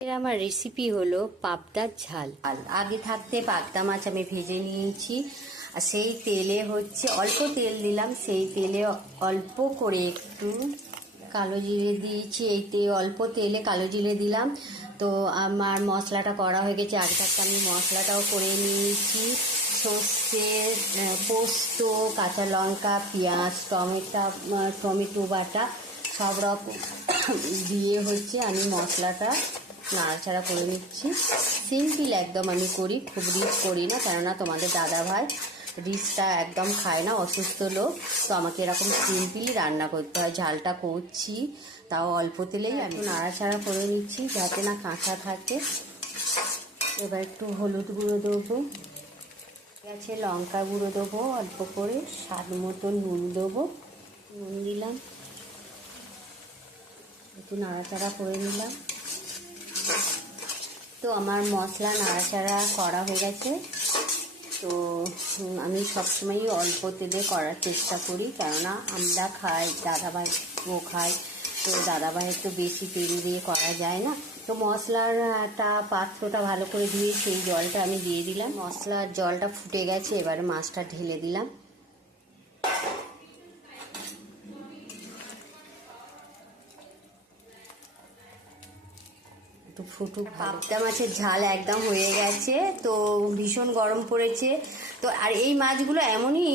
এর আমার রেসিপি হলো পাবদার ঝাল। আগে থাকতে পাবদা মাছ আমি ভেজে নিয়েছি, আর সেই তেলে অল্প তেল দিলাম, সেই তেলে অল্প করে একটু কালো জিরে দিয়েছি। অল্প তেলে কালো জিরে দিলাম। তো আমার মশলাটা করা হয়ে গেছে। আগে থাকতে আমি মশলাটাও করে নিয়েছি। সর্ষে, পোস্ত, কাঁচা লঙ্কা, পেঁয়াজ, টমেটো বাটা সব রকম দিয়ে আমি মশলাটা নাড়াচাড়া করে নিচ্ছি। সিম্পল একদম আমি করি, খুব রিচ করি না, কেননা তোমাদের দাদা ভাই রিচটা একদম খায় না, অসুস্থ লোক। তো আমাকে এরকম সিম্পলই রান্না করতে হয়। ঝালটা করছি তাও অল্প তেলেই আমি নাড়াচাড়া করে নিচ্ছি যাতে না কাঁচা থাকে। এবার একটু হলুদ গুঁড়ো দেবো, আছে লঙ্কা গুঁড়ো দেবো অল্প করে, স্বাদ মতো নুন দেবো, নুন দিলাম, একটু নাড়াচাড়া করে নিলাম। তো আমার মশলা নাড়াচাড়া করা হয়ে গেছে। তো আমি সবসময়ই অল্প তেলে করার চেষ্টা করি, কেননা আমরা খাই, দাদাভাইও খাই। তো দাদাভাই একটু বেশি তেল দিয়ে করা যায় না। তো মশলাটা পাত্রটা ভালো করে দিয়ে সেই জলটা আমি দিয়ে দিলাম। মশলার জলটা ফুটে গেছে, এবারে মাছটা ঢেলে দিলাম। ফুটুক। পাবদা মাছের ঝাল একদম হয়ে গেছে। তো ভীষণ গরম পড়েছে। তো আর এই মাছগুলো এমনই,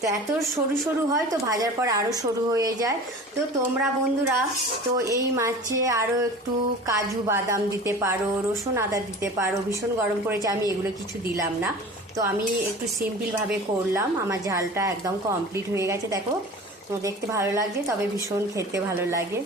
তো এত সরু সরু হয়, তো ভাজার পর আরও সরু হয়ে যায়। তো তোমরা বন্ধুরা তো এই মাছে আরও একটু কাজু বাদাম দিতে পারো, রসুন আদা দিতে পারো। ভীষণ গরম পড়েছে, আমি এগুলো কিছু দিলাম না। তো আমি একটু সিম্পলভাবে করলাম। আমার ঝালটা একদম কমপ্লিট হয়ে গেছে। দেখো, দেখতে ভালো লাগছে, তবে ভীষণ খেতে ভালো লাগে।